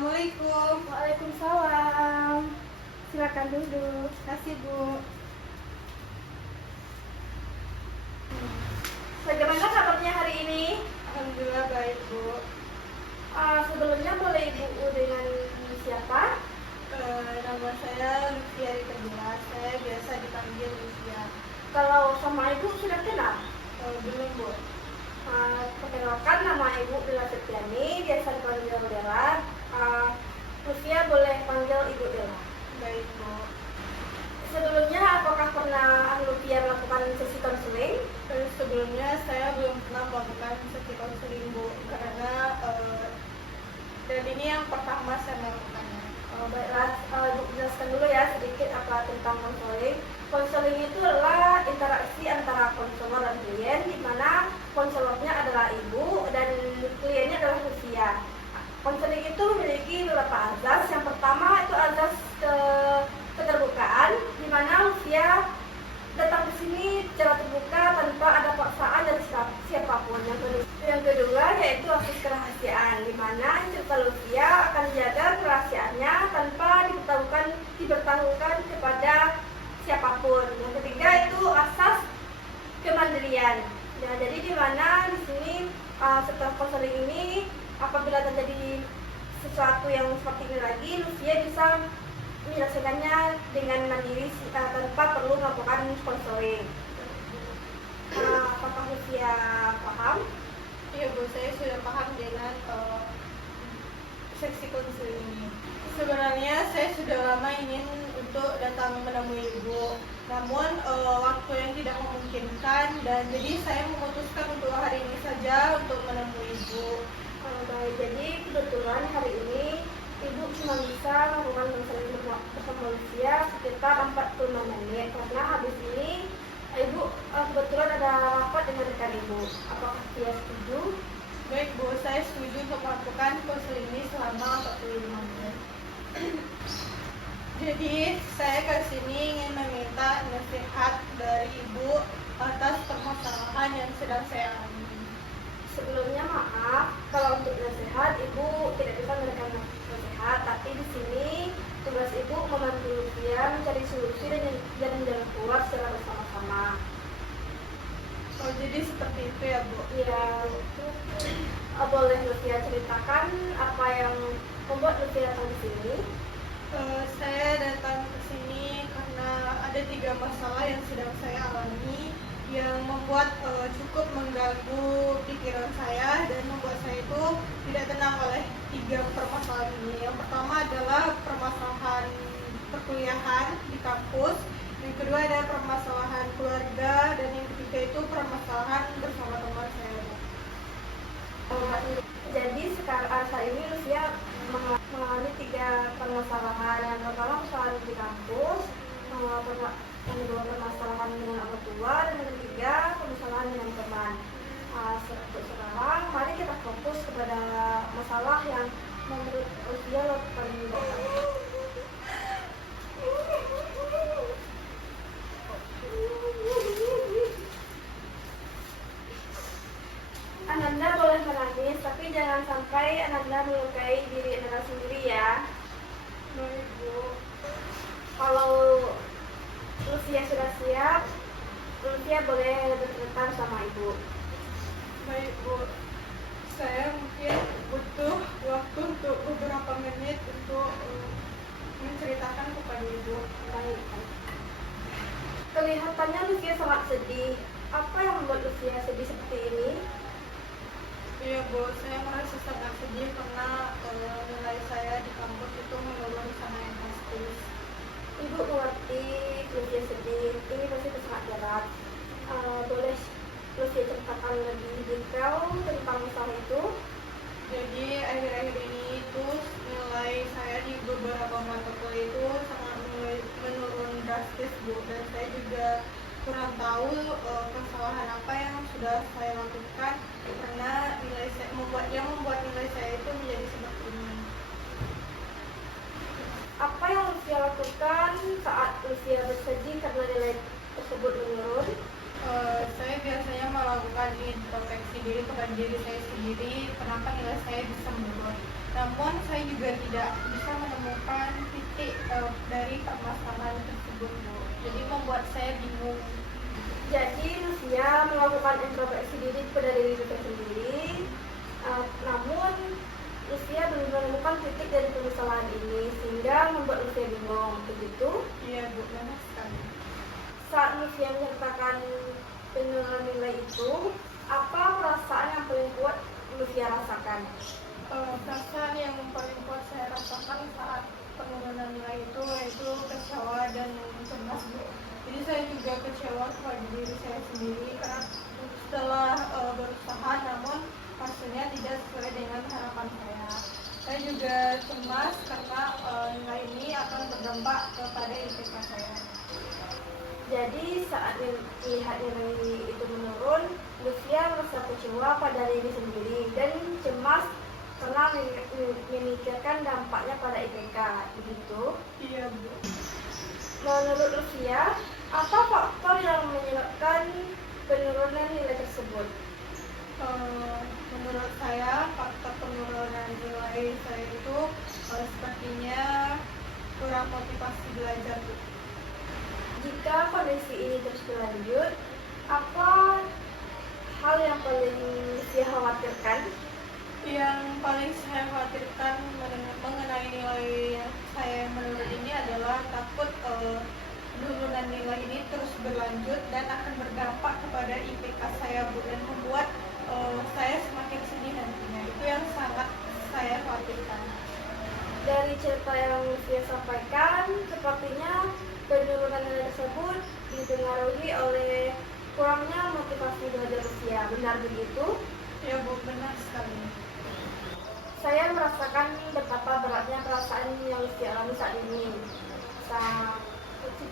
Assalamualaikum. Waalaikumsalam. Silakan duduk. Kasih Bu. Bagaimana kabarnya hari ini? Alhamdulillah baik Bu. Sebelumnya boleh Ibu dengan siapa? Nama saya Lutfia Rita. Saya biasa dipanggil Lutfia. Kalau sama Ibu sudah kenal? Belum Bu. Perkenalkan, nama Ibu Dela Septiani, biasa dipanggil Dela. Lutfia boleh panggil Ibu Dela. Baik Bu. Sebelumnya apakah pernah Lutfia melakukan sesi konseling? Sebelumnya saya belum pernah melakukan sesi konseling Bu, karena dan ini yang pertama saya melakukannya. Baiklah, Ibu jelaskan dulu ya sedikit apa tentang konseling. Konseling itu adalah interaksi antara konselor dan klien, di mana konselornya adalah Ibu dan kliennya adalah Lutfia. Konseling itu memiliki beberapa azas. Yang pertama itu azas keterbukaan, di mana Lutfia datang ke sini secara terbuka tanpa ada paksaan dari siapapun. Yang kedua yaitu asas kerahasiaan, di mana cerita Lutfia akan dijaga kerahasiaannya tanpa diberitahukan kepada siapapun. Yang ketiga itu asas kemandirian. Ya, jadi di mana di sini setelah konseling ini apabila terjadi sesuatu yang seperti ini lagi, Lutfia bisa menyelesaikannya dengan mandiri tanpa perlu melakukan konseling. Apakah Lutfia paham? Iya Bu, saya sudah paham dengan seksi konseling ini. Sebenarnya saya sudah lama ingin untuk datang menemui Ibu, namun waktu yang tidak memungkinkan, dan jadi saya memutuskan untuk hari ini saja untuk menemui Ibu. Baik, jadi kebetulan hari ini Ibu cuma bisa melakukan konseling bersama Lutfia sekitar 45 menit, karena habis ini Ibu kebetulan ada rapat dengan rekan Ibu. Apakah Lutfia setuju? Baik Bu, saya setuju untuk melakukan konseling ini selama 45 menit. Jadi saya ke sini ingin meminta nasihat dari Ibu atas permasalahan yang sedang saya alami. Sebelumnya maaf kalau untuk nasihat Ibu tidak bisa memberikan nasihat, tapi di sini tugas Ibu membantu Lutfia mencari solusi dan jalan keluar secara bersama-sama. Oh, jadi seperti itu ya Bu? Ya, boleh Lutfia ceritakan apa yang membuat Lutfia datang ke sini? Saya datang ke sini karena ada 3 masalah yang sedang saya alami yang membuat cukup mengganggu pikiran saya dan membuat saya itu tidak tenang oleh 3 permasalahan ini. Yang pertama adalah permasalahan perkuliahan di kampus, yang kedua ada permasalahan keluarga, dan yang ketiga itu permasalahan bersama teman saya. Jadi sekarang saat ini Lutfia mengalami 3 permasalahan. Yang pertama permasalahan di kampus, yang kedua permasalahan dengan orang tua, dan yang ketiga permasalahan dengan teman. Sekarang mari kita fokus kepada masalah yang menurut Lutfia paling berat. Ananda boleh menangis, tapi jangan sampai Ananda melukai diri Ananda sendiri ya. Baik Bu. Kalau Lutfia sudah siap, Lutfia boleh bercerita sama Ibu. Baik Bu, saya mungkin butuh waktu untuk beberapa menit untuk menceritakan kepada Ibu. Baik. Kelihatannya Lutfia sangat sedih. Apa yang membuat Lutfia sedih seperti ini? Iya Bu, saya merasa sangat sedih karena nilai saya di kampus itu menurun sangat drastis. Ibu mengerti Lutfia sedih. Ini pasti sangat berat. Boleh Lutfia ceritakan lebih detail tentang masalah itu? Jadi akhir-akhir ini itu nilai saya di beberapa mata kuliah itu sangat menurun drastis Bu, dan saya juga kurang tahu kesalahan apa yang sudah saya lakukan karena yang membuat nilai saya itu menjadi seperti ini. Apa yang Lutfia lakukan saat Lutfia bersedih karena nilai tersebut menurun? Saya biasanya melakukan introspeksi diri kepada diri saya sendiri, kenapa nilai saya bisa menurun. Namun saya juga tidak bisa menemukan titik dari permasalahan tersebut, Bu. Jadi membuat saya bingung. Jadi Lucia melakukan introspeksi diri pada diri kita sendiri, namun Lucia belum menemukan titik dari permasalahan ini sehingga membuat Lucia bingung. Begitu? Iya, Bu, benar sekali. Saat Lucia menyertakan penurunan nilai itu, apa perasaan yang paling kuat Lucia rasakan? Perasaan yang paling kuat saya rasakan saat penurunan nilai itu yaitu kecewa dan cemas, Bu. Jadi saya juga kecewa kepada diri saya sendiri karena setelah berusaha namun hasilnya tidak sesuai dengan harapan saya. Saya juga cemas karena nilai ini akan berdampak kepada IPK saya. Jadi saat melihat nilai itu menurun, Lucia merasa kecewa pada diri sendiri dan cemas karena memikirkan dampaknya pada IPK. Begitu? Iya, Bu. Menurut Lucia, apa faktor yang menyebabkan penurunan nilai tersebut? Menurut saya faktor penurunan nilai saya itu sepertinya kurang motivasi belajar, Bu. Jika kondisi ini terus berlanjut, apa hal yang paling Lucia khawatirkan? Yang paling saya khawatirkan mengenai nilai saya yang menurun ini adalah takut penurunan nilai ini terus berlanjut dan akan berdampak kepada IPK saya, Bu, dan membuat saya semakin sedih nantinya. Itu yang sangat saya khawatirkan. Dari cerita yang Lucia sampaikan, sepertinya penurunan nilai tersebut dipengaruhi oleh kurangnya motivasi belajar Lucia. Benar begitu? Ya, Bu, benar sekali. Saya merasakan betapa beratnya perasaan yang Lucia alami saat ini.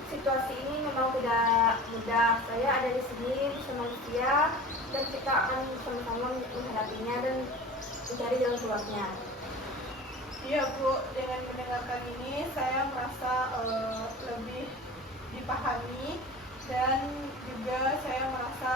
Situasi ini memang tidak mudah. Saya ada di sini bersama Lucia dan kita akan sama-sama menghadapinya dan mencari jalan keluarnya. Iya, Bu, dengan mendengarkan ini saya merasa lebih dipahami dan juga saya merasa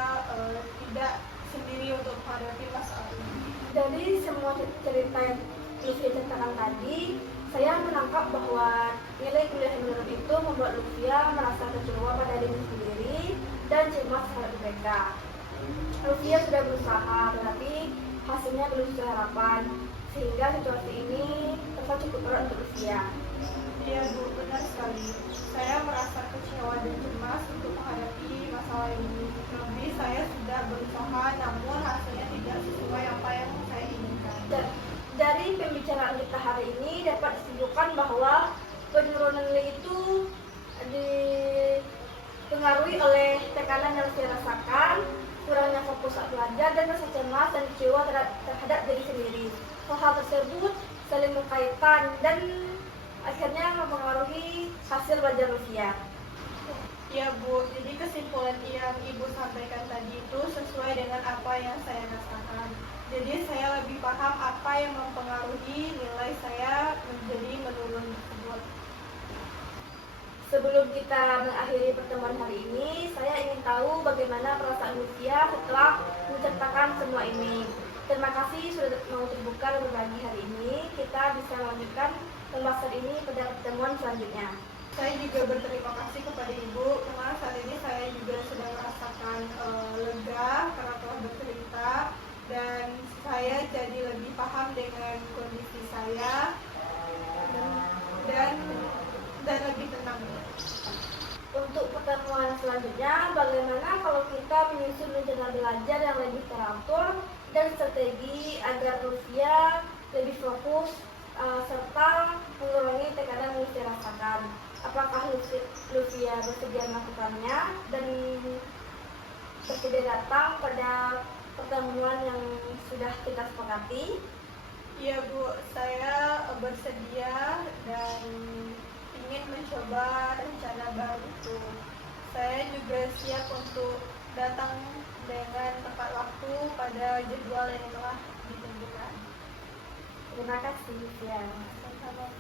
tidak sendiri untuk menghadapi masalah ini. Dari semua cerita yang Lucia ceritakan tadi, saya menangkap bahwa nilai kuliah yang menurun itu membuat Lucia merasa kecewa pada diri sendiri dan cemas terhadap mereka. Lucia sudah berusaha, tetapi hasilnya belum sesuai harapan, sehingga situasi ini terasa cukup berat untuk Lucia. Iya, Bu, benar sekali. Saya merasa kecewa dan cemas untuk menghadapi masalah ini. Lebih saya sudah berusaha, namun hasilnya tidak sesuai apa yang saya inginkan. Dari pembicaraan kita hari ini dapat disimpulkan bahwa penurunan nilai itu dipengaruhi oleh tekanan yang saya rasakan, kurangnya fokus saat belajar, dan rasa cemas dan kecewa terhadap diri sendiri. Hal tersebut saling mengkaitkan dan akhirnya mempengaruhi hasil belajar Lucia. Ya, Bu, jadi kesimpulan yang Ibu sampaikan tadi itu sesuai dengan apa yang saya rasakan. Jadi saya lebih paham apa yang mempengaruhi nilai saya menjadi menurun tersebut. Sebelum kita mengakhiri pertemuan hari ini, saya ingin tahu bagaimana perasaan Lucia setelah menceritakan semua ini. Terima kasih sudah mau terbuka dan berbagi hari ini. Kita bisa melanjutkan pembahasan ini pada pertemuan selanjutnya. Saya juga berterima kasih kepada Ibu karena saat ini saya juga sudah merasakan lega karena telah bercerita dan saya jadi lebih paham dengan kondisi saya dan lebih tenang. Untuk pertemuan selanjutnya, bagaimana kalau kita menyusun rencana belajar yang lebih teratur dan strategi agar Lucia lebih fokus serta mengurangi tekanan yang Lucia rasakan. Apakah Lucia bersedia melakukannya dan bersedia datang pada pertemuan yang sudah kita sepakati? Iya, Bu, saya bersedia dan ingin mencoba rencana baru itu. Saya juga siap untuk datang dengan tepat waktu pada jadwal yang telah ditentukan. Terima kasih, Lucia. Sama-sama.